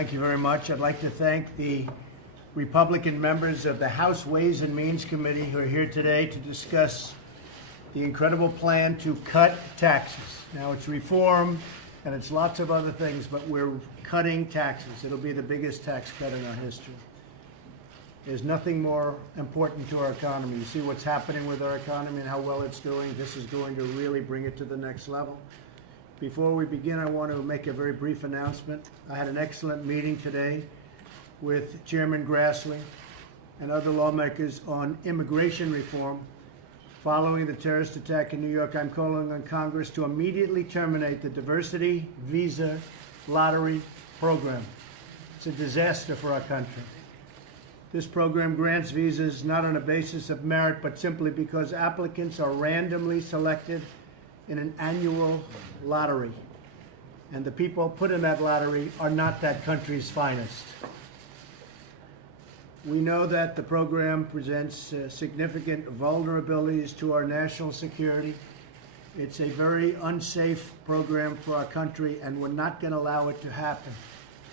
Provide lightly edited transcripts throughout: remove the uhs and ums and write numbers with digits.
Thank you very much. I'd like to thank the Republican members of the House Ways and Means Committee who are here today to discuss the incredible plan to cut taxes. Now, it's reform and it's lots of other things, but we're cutting taxes. It'll be the biggest tax cut in our history. There's nothing more important to our economy. You see what's happening with our economy and how well it's doing. This is going to really bring it to the next level. Before we begin, I want to make a very brief announcement. I had an excellent meeting today with Chairman Grassley and other lawmakers on immigration reform. Following the terrorist attack in New York, I'm calling on Congress to immediately terminate the diversity visa lottery program. It's a disaster for our country. This program grants visas not on a basis of merit, but simply because applicants are randomly selected in an annual lottery. And the people put in that lottery are not that country's finest. We know that the program presents significant vulnerabilities to our national security. It's a very unsafe program for our country, and we're not going to allow it to happen,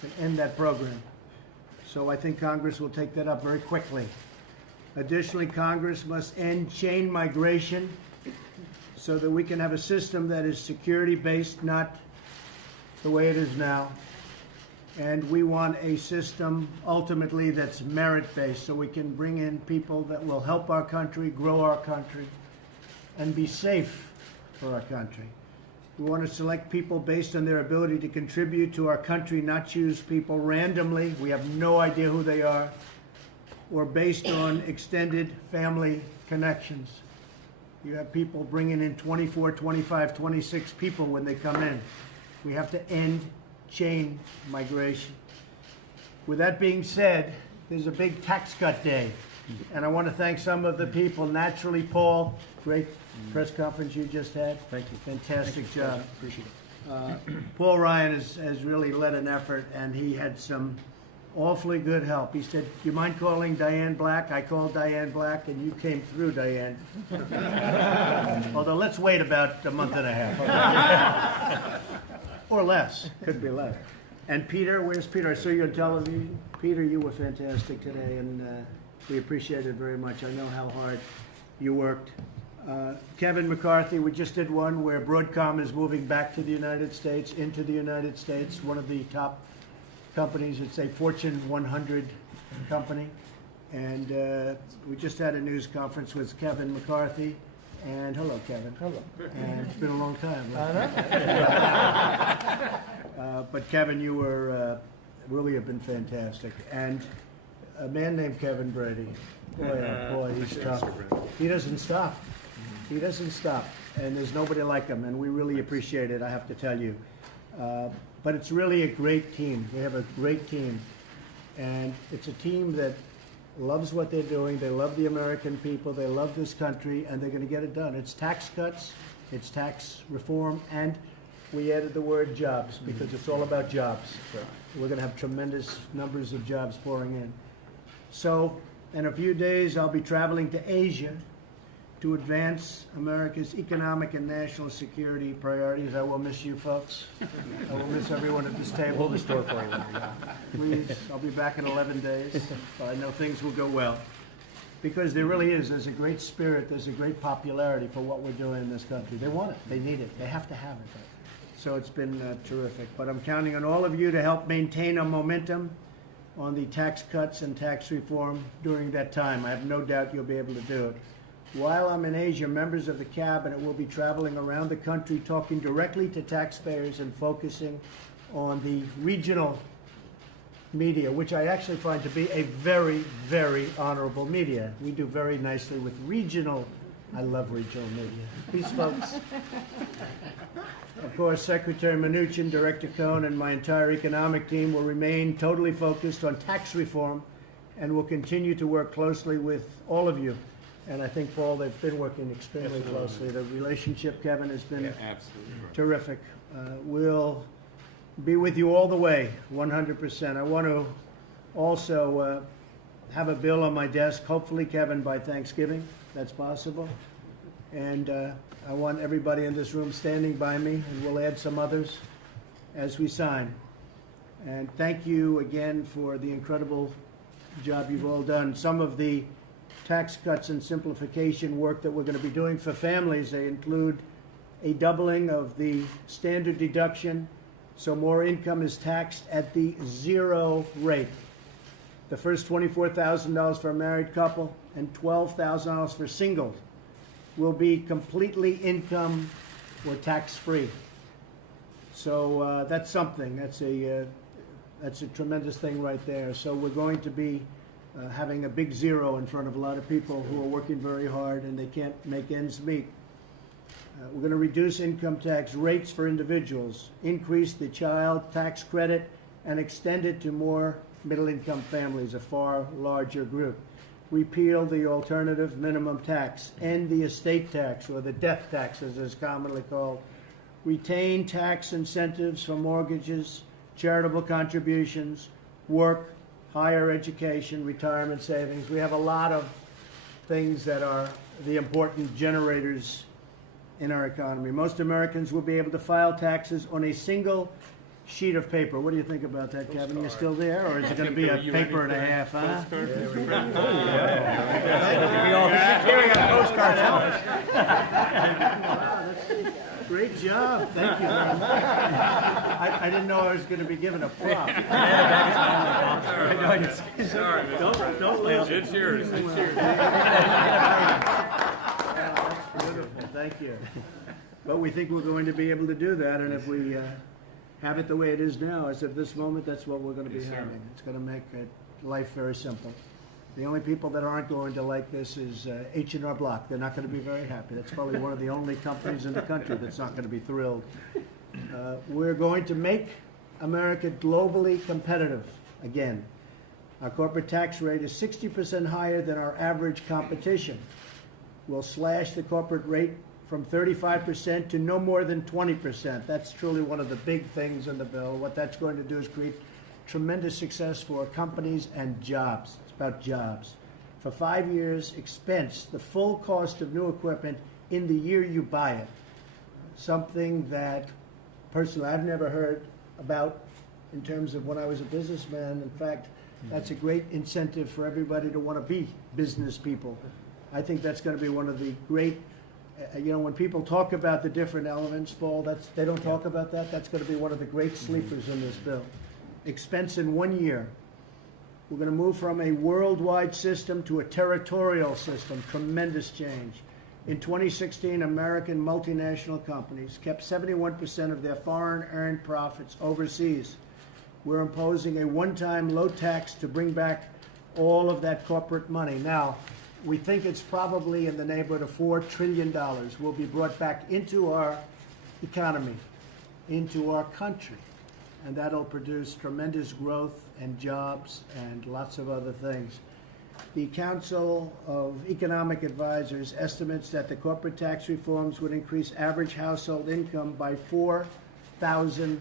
to end that program. So I think Congress will take that up very quickly. Additionally, Congress must end chain migration so that we can have a system that is security-based, not the way it is now. And we want a system ultimately that's merit-based, so we can bring in people that will help our country, grow our country, and be safe for our country. We want to select people based on their ability to contribute to our country, not choose people randomly. We have no idea who they are, or based on extended family connections. You have people bringing in 24, 25, 26 people when they come in. We have to end chain migration. With that being said, there's a big tax cut day. And I want to thank some of the people. Naturally, Paul, great press conference you just had. Thank you. Fantastic job. Appreciate it. Paul Ryan has really led an effort, and he had some awfully good help. He said, do you mind calling Diane Black? I called Diane Black, and you came through, Diane. Although let's wait about a month and a half. Or less. Could be less. And Peter, where's Peter? I saw you on television. Peter, you were fantastic today, and we appreciate it very much. I know how hard you worked. Kevin McCarthy, we just did one where Broadcom is moving back to the United States, into the United States, one of the top companies. It's a Fortune 100 company. And we just had a news conference with Kevin McCarthy. And hello, Kevin. Hello. And it's been a long time. But Kevin, you were really have been fantastic. And a man named Kevin Brady, boy, he's tough. He doesn't stop. He doesn't stop. And there's nobody like him. And we really appreciate it, I have to tell you. But it's really a great team. We have a great team. And it's a team that loves what they're doing. They love the American people. They love this country, and they're going to get it done. It's tax cuts, it's tax reform, and we added the word jobs because it's all about jobs. We're going to have tremendous numbers of jobs pouring in. So in a few days, I'll be traveling to Asia to advance America's economic and national security priorities. I will miss you folks. I will miss everyone at this table. Hold the store for you. Please, I'll be back in 11 days. But I know things will go well. Because there really is, there's a great spirit, there's a great popularity for what we're doing in this country. They want it, they need it, they have to have it. So it's been terrific. But I'm counting on all of you to help maintain a momentum on the tax cuts and tax reform during that time. I have no doubt you'll be able to do it. While I'm in Asia, members of the cabinet will be traveling around the country talking directly to taxpayers and focusing on the regional media, which I actually find to be a very, very honorable media. We do very nicely with regional. I love regional media. These folks. Of course, Secretary Mnuchin, Director Cohn, and my entire economic team will remain totally focused on tax reform and will continue to work closely with all of you. And I think, Paul, they've been working extremely closely. The relationship, Kevin, has been terrific. We'll be with you all the way, 100%. I want to also have a bill on my desk, hopefully, Kevin, by Thanksgiving. That's possible. And I want everybody in this room standing by me, and we'll add some others as we sign. And thank you again for the incredible job you've all done. Some of the tax cuts and simplification work that we're going to be doing for families, they include a doubling of the standard deduction, so more income is taxed at the 0 rate. The first $24,000 for a married couple and $12,000 for singles will be completely income or tax-free. So that's something. That's a tremendous thing right there. So we're going to be having a big zero in front of a lot of people who are working very hard and they can't make ends meet. We're going to reduce income tax rates for individuals, increase the child tax credit, and extend it to more middle-income families, a far larger group. Repeal the alternative minimum tax, end the estate tax, or the death tax as it's commonly called. Retain tax incentives for mortgages, charitable contributions, work, higher education, retirement savings. We have a lot of things that are the important generators in our economy. Most Americans will be able to file taxes on a single sheet of paper. What do you think about that, Kevin? You still there, or is it going to be a paper and a half, huh? We all carry a postcard now. Great job. Thank you. I didn't know I was going to be given a prop. Sorry. Don't lose. It's yours. It's yours. Beautiful. Thank you. But we think we're going to be able to do that, and if we have it the way it is now, as of this moment, that's what we're going to be having. It's going to make life very simple. The only people that aren't going to like this is H&R Block. They're not going to be very happy. That's probably one of the only companies in the country that's not going to be thrilled. We're going to make America globally competitive again. Our corporate tax rate is 60% higher than our average competition. We'll slash the corporate rate from 35% to no more than 20%. That's truly one of the big things in the bill. What that's going to do is create tremendous success for companies and jobs. It's about jobs. For 5 years, expense the full cost of new equipment in the year you buy it. Something that, personally, I've never heard about in terms of when I was a businessman. In fact, that's a great incentive for everybody to want to be business people. I think that's going to be one of the great, when people talk about the different elements, Paul, they don't talk about that. That's going to be one of the great sleepers in this bill. Expense in 1 year. We're going to move from a worldwide system to a territorial system. Tremendous change. In 2016, American multinational companies kept 71% of their foreign earned profits overseas. We're imposing a one-time low tax to bring back all of that corporate money. Now, we think it's probably in the neighborhood of $4 trillion will be brought back into our economy, into our country. And that'll produce tremendous growth and jobs and lots of other things. The Council of Economic Advisors estimates that the corporate tax reforms would increase average household income by $4,000.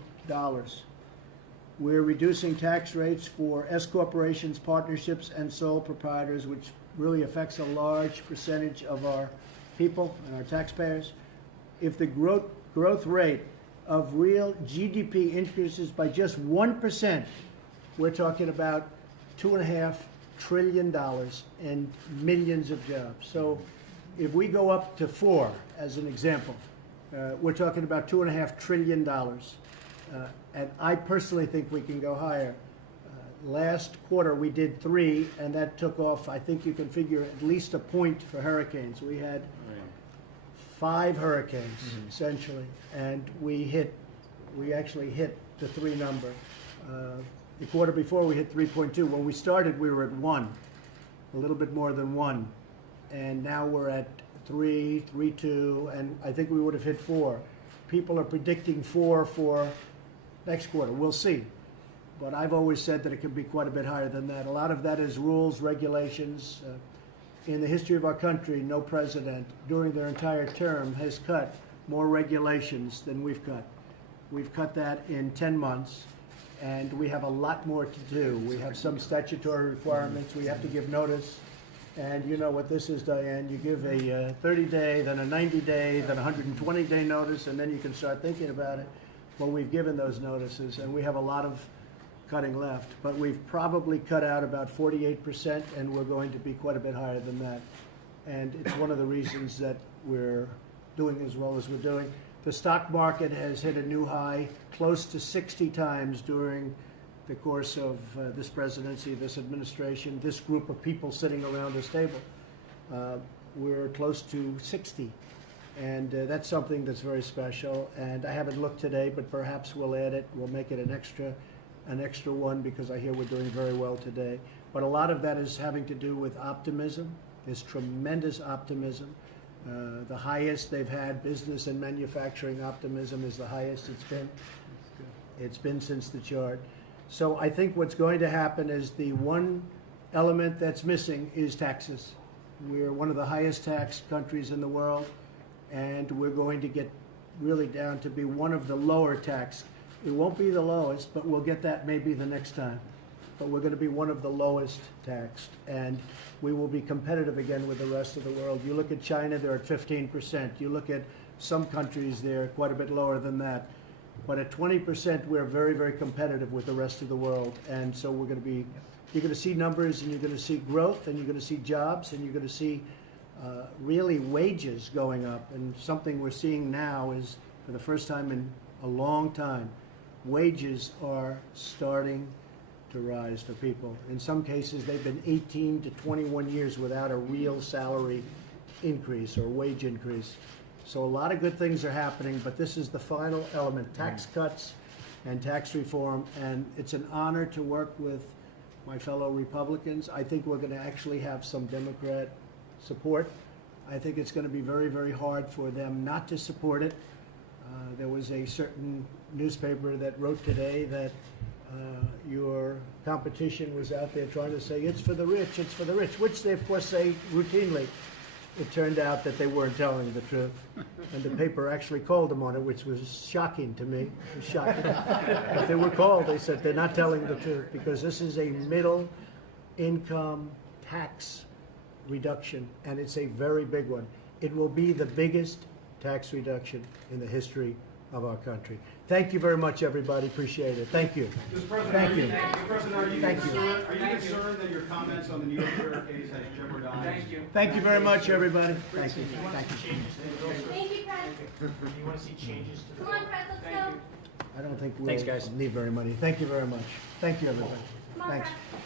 We're reducing tax rates for S corporations, partnerships, and sole proprietors, which really affects a large percentage of our people and our taxpayers. If the growth rate of real GDP increases by just 1%, we're talking about $2.5 trillion and millions of jobs. So if we go up to 4, as an example, we're talking about $2.5 trillion. And I personally think we can go higher. Last quarter we did 3, and that took off, I think you can figure, at least a point for hurricanes. We had 5 hurricanes, essentially, and we actually hit the 3 number. The quarter before we hit 3.2. When we started, we were at 1, a little bit more than 1, and now we're at 3, 3.2, and I think we would have hit 4. People are predicting 4 for next quarter. We'll see. But I've always said that it could be quite a bit higher than that. A lot of that is rules, regulations. In the history of our country, no president during their entire term has cut more regulations than we've cut. We've cut that in 10 months, and we have a lot more to do. We have some statutory requirements. We have to give notice. And you know what this is, Diane. You give a 30-day, then a 90-day, then a 120-day notice, and then you can start thinking about it. Well, we've given those notices, and we have a lot of cutting left, but we've probably cut out about 48%, and we're going to be quite a bit higher than that. And it's one of the reasons that we're doing as well as we're doing. The stock market has hit a new high close to 60 times during the course of this presidency, this administration, this group of people sitting around this table. We're close to 60. And that's something that's very special. And I haven't looked today, but perhaps we'll add it. We'll make it an extra one, because I hear we're doing very well today. But a lot of that is having to do with optimism. There's tremendous optimism. The highest they've had, business and manufacturing optimism, is the highest it's been. It's been since the chart. So I think what's going to happen is the one element that's missing is taxes. We're one of the highest taxed countries in the world, and we're going to get really down to be one of the lower taxed. We won't be the lowest, but we'll get that maybe the next time. But we're going to be one of the lowest taxed, and we will be competitive again with the rest of the world. You look at China, they're at 15%. You look at some countries, they're quite a bit lower than that. But at 20%, we're very, very competitive with the rest of the world. And so we're going to be, you're going to see numbers, and you're going to see growth, and you're going to see jobs, and you're going to see really wages going up. And something we're seeing now is, for the first time in a long time, wages are starting to rise for people. In some cases, they've been 18 to 21 years without a real salary increase or wage increase. So a lot of good things are happening, but this is the final element, tax cuts and tax reform, and it's an honor to work with my fellow Republicans. I think we're going to actually have some Democrat support. I think it's going to be very, very hard for them not to support it. There was a certain newspaper that wrote today that your competition was out there trying to say, it's for the rich, which they, of course, say routinely. It turned out that they weren't telling the truth. And the paper actually called them on it, which was shocking to me. It was shocking. But they were called. They said they're not telling the truth, because this is a middle income tax reduction, and it's a very big one. It will be the biggest tax reduction in the history of our country. Thank you very much, everybody. Appreciate it. Thank you. Mr. President, Thank you. Mr. President, are you Thank you. concerned that your comments on the New York case has jeopardized? Thank you. Thank you very much, everybody. Thank you. Thank you. Thank you, Press. You want to see changes to Come on, Press, let's go. I don't think Thanks, we'll guys. need very many. Thank you very much. Thank you, everybody. Come on, Thanks. Press.